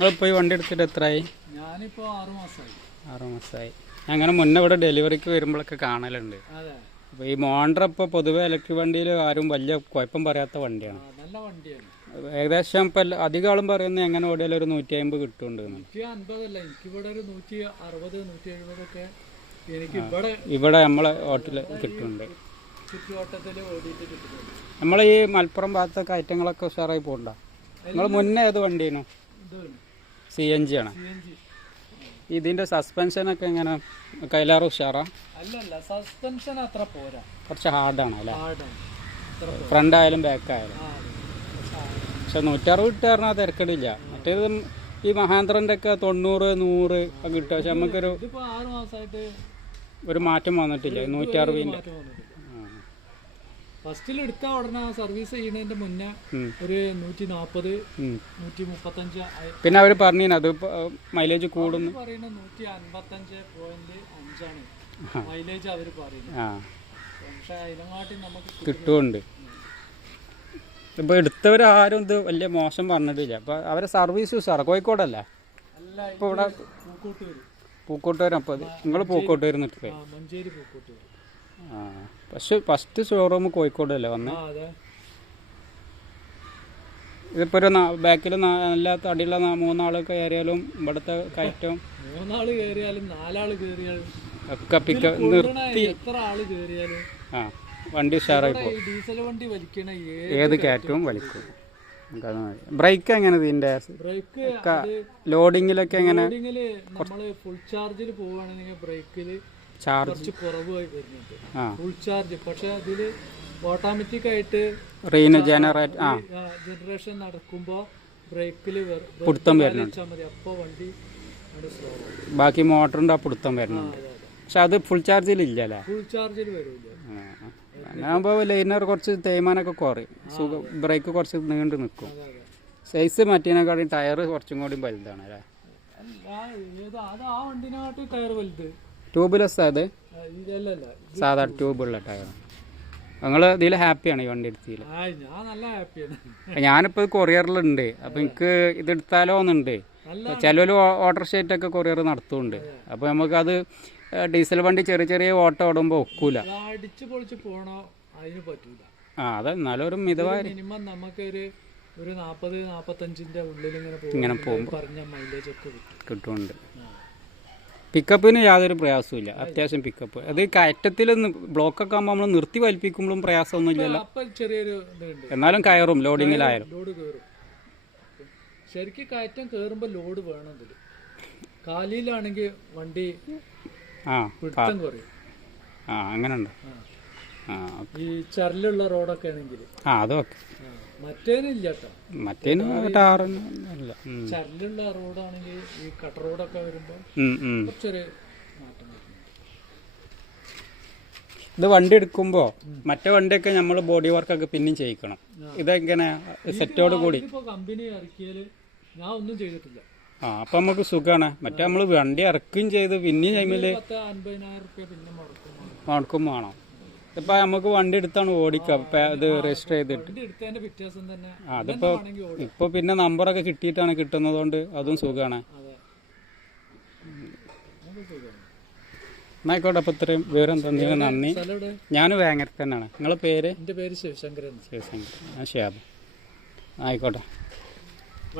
നിങ്ങളിപ്പോൾ ഈ വണ്ടി എടുത്തിട്ട് എത്രയായി ഞാനിപ്പോ ആറു മാസമായി ആറു മാസമായി അങ്ങനെ മുന്നേ ഇവിടെ ഡെലിവറിക്ക് വരുമ്പോഴൊക്കെ കാണലുണ്ട്. അതെ. അപ്പോൾ ഈ മോണ്ടർ ഇപ്പോൾ പൊതുവെ ഇലക്ട്രിക് വണ്ടിയിൽ ആരും വലിയ കുഴപ്പം പറയാത്ത വണ്ടിയാണ്. നല്ല വണ്ടിയാണ്. ഏകദേശം ഇപ്പം അധികം ആളും പറയുന്നത് എങ്ങനെ ഓടിയാലും ഒരു നൂറ്റി അമ്പത് കിട്ടുന്നുണ്ട് എന്ന്. നൂറ്റി അൻപതല്ല എനിക്കിവിടെ ഒരു നൂറ്റി അറുപത് നൂറ്റി എഴുപതൊക്കെ എനിക്ക് ഇവിടെ ഇവിടെ നമ്മളെ ഹോട്ടലിൽ കിട്ടുന്നുണ്ട്. നമ്മൾ ഈ മലപ്പുറം ഭാഗത്തൊക്കെ ഐറ്റങ്ങളൊക്കെ ഉഷാറായി പോകണ്ട? നിങ്ങൾ മുന്നേ ഏത് വണ്ടിയാണ്? സി എൻ ജി ആണ്. ഇതിന്റെ സസ്പെൻഷൻ ഒക്കെ സസ്പെൻഷനൊക്കെ എങ്ങനെ? കൈലാറ് ഉഷാറാ? അല്ലല്ല സസ്പെൻഷൻ അത്ര പോരാ. കുറച്ച് ഹാർഡാണ് അല്ലേ? ഫ്രണ്ട് ആയാലും ബാക്ക് ആയാലും. അതെ. പക്ഷെ നൂറ്ററുപത് ഇട്ട് പറഞ്ഞാൽ തിരക്കടില്ല. മറ്റേത് ഈ മഹാന്ദ്രന്റെ ഒക്കെ തൊണ്ണൂറ് നൂറ് ഒക്കെ കിട്ടുക പക്ഷെ നമുക്കൊരു ഒരു മാറ്റം വന്നിട്ടില്ല. നൂറ്ററുപതിന്റെ ഫസ്റ്റിൽ എടുത്ത ഉടനെ സർവീസ് ചെയ്യുന്നതിന്റെ മുന്നേ ഒരു നൂറ്റി നാപ്പത് നൂറ്റി മുപ്പത്തഞ്ച് പിന്നെ അവർ പറഞ്ഞു അത് മൈലേജ് കൂടുന്നു പറയുന്നത് നൂറ്റി അൻപത്തഞ്ച് പോയിന്റ് അഞ്ചാണ് മൈലേജ് അവർ പറയുന്നത്. പക്ഷെ അതിനെക്കാട്ടി നമുക്ക് കിട്ടുന്നുണ്ട് ഇപ്പൊ എടുത്തവർ എടുത്തവരാരും ഇത് വലിയ മോശം പറഞ്ഞിട്ടില്ല അപ്പൊ അവരെ സർവീസ് സാറ കോഴിക്കോടല്ലേ? ഇപ്പൊ ഇവിടെ പൂക്കോട്ടൂര്. പൂക്കോട്ടുകാരൻ അപ്പോൾ നിങ്ങൾ പൂക്കോട്ടുകാർ നിൽക്കുക ആ മഞ്ചേരി പൂക്കോട്ടൂര്. ആ പക്ഷെ ഫസ്റ്റ് ഷോറൂം കോഴിക്കോടല്ലേ അല്ലേ ആ ഇതിപ്പോ ഒരു ബാക്കിൽ നല്ല തടിയുള്ള മൂന്നാൾ മൂന്നാളൊക്കെ കയറിയാലും ഇവിടുത്തെ കയറ്റം? മൂന്നാൾ കയറിയാലും നാലാൾ കയറിയാലും. ഒക്കെ പിക്ക നിർത്തി. എത്ര ആൾ കയറിയാലും. ആ വണ്ടി ഉഷാറായി പോകും. ഡീസൽ വണ്ടി വലിക്കണ ഏത് കയറ്റവും വലിക്കും. ബ്രേക്ക് എങ്ങനെ ഇതിന്റെ ബ്രേക്ക് ലോഡിങ്ങിലൊക്കെ എങ്ങനെ നമ്മൾ ഫുൾ ചാർജിൽ പോവുകയാണെങ്കിൽ ബ്രേക്കിൽ ചാർജ്. കുറവായി വരുന്നുണ്ട്. ഫുൾ ചാർജ് പക്ഷെ അതിൽ ഓട്ടോമാറ്റിക് ആയിട്ട് റീന് ജനറേറ്റ് ആ. ജനറേഷൻ നടക്കുമ്പോ ബ്രേക്കിൽ പിടുത്തം വരുന്നുണ്ട്. വെച്ചാൽ മതി. അപ്പൊ വണ്ടി ബാക്കി മോട്ടറിന്റെ ആ പിടുത്തം വരുന്നുണ്ട്. പക്ഷെ അത് ഫുൾ ചാർജിലില്ലല്ലേ ഫുൾ ചാർജിൽ വരൂല. അങ്ങനാകുമ്പോൾ ലൈനർ കുറച്ച് തേയ്മാനൊക്കെ കുറയും. സുഖം. ബ്രേക്ക് കുറച്ച് നീണ്ടു നിൽക്കും സൈസ് മറ്റേനെക്കാളും ടയർ കുറച്ചും കൂടി വലുതാണ് അല്ലേ? അത് ആ വണ്ടിനെക്കാട്ടും ടയർ വലുത്. ട്യൂബ്ലെസ് അത് സാധാ ട്യൂബുള്ള ടയർ നിങ്ങൾ ഇതിൽ ഹാപ്പിയാണ് ഈ വണ്ടി എടുത്തിൽ ഞാനിപ്പോൾ കൊറിയറിലുണ്ട്. അപ്പം എനിക്ക് ഇതെടുത്താലോ എന്നുണ്ട്. ചിലവർ ഓർഡർ ഷീറ്റൊക്കെ കൊറിയർ നടത്തുന്നുണ്ട്. അപ്പോൾ നമുക്കത് ഡീസൽ വണ്ടി ചെറിയ ചെറിയ ഓട്ടം ഓടുമ്പോൾ ഒക്കൂല. ആ അത് എന്നാലും ഒരു മിനിമം നമുക്കൊരു ഒരു ഉള്ളിൽ ഇങ്ങനെ ഇങ്ങനെ പോകും ഒക്കെ കിട്ടും. കിട്ടുന്നുണ്ട്. പിക്കപ്പിന് യാതൊരു പ്രയാസമില്ല അത്യാവശ്യം പിക്കപ്പ്. അത് കയറ്റത്തിൽ ബ്ലോക്കൊക്കെ ആകുമ്പോൾ നമ്മൾ നിർത്തി വലിപ്പിക്കുമ്പോഴും പ്രയാസമൊന്നും ഇല്ലല്ലോ. ചെറിയൊരു എന്നാലും കയറും ലോഡിങ്ങിലായാലും. ലോഡ് കയറും ശരിക്കും കയറ്റം കയറുമ്പോൾ ലോഡ് വേണം ഇതിൽ കാലിയിലാണെങ്കിൽ വണ്ടി ആ പിടുത്തം കുറയും. ആ അങ്ങനെ ഉണ്ട് ഈ ചരലുള്ള റോഡൊക്കെ ആണെങ്കിൽ. ആ അതൊക്കെ. മറ്റേനില്ല കേട്ടോ. മറ്റേന് ടാറിന് അല്ല ഉം. ചരലുള്ള റോഡാണെങ്കിൽ ഈ കട്ട റോഡൊക്കെ വരുമ്പോ ഉം, ഉം. കുറച്ചൊരു മാറ്റം ഇത് വണ്ടി എടുക്കുമ്പോ മറ്റേ വണ്ടിയൊക്കെ നമ്മൾ ബോഡി വർക്കൊക്കെ പിന്നെയും ചെയ്യിക്കണം. ഇതെങ്ങനെ സെറ്റോട് കൂടി? കമ്പനി ഇറക്കിയാൽ ഞാൻ ഒന്നും ചെയ്തിട്ടില്ല. ആ അപ്പൊ നമുക്ക് സുഖമാണ് മറ്റേ നമ്മൾ വണ്ടി ഇറക്കുകയും ചെയ്ത് പിന്നെയും ടൈമിൽ മുടക്കും വേണം. ഇപ്പം നമുക്ക് വണ്ടി എടുത്താണ് ഓടിക്കുക ഇത് രജിസ്റ്റർ ചെയ്തിട്ട്. അതിപ്പോ ഇപ്പൊ തന്നെ പിന്നെ നമ്പറൊക്കെ കിട്ടിയിട്ടാണ് കിട്ടുന്നതുകൊണ്ട് അതും സുഖമാണ് എന്നായിക്കോട്ടെ അപ്പൊ ഇത്രയും വിവരം തന്നതിന് നന്ദി. ഞാൻ വേങ്ങര തന്നെയാണ്. നിങ്ങളെ പേര്? എന്റെ പേര് ശിവശങ്കരൻ. ശിവശങ്കരൻ. ആ ശരി ആയിക്കോട്ടെ.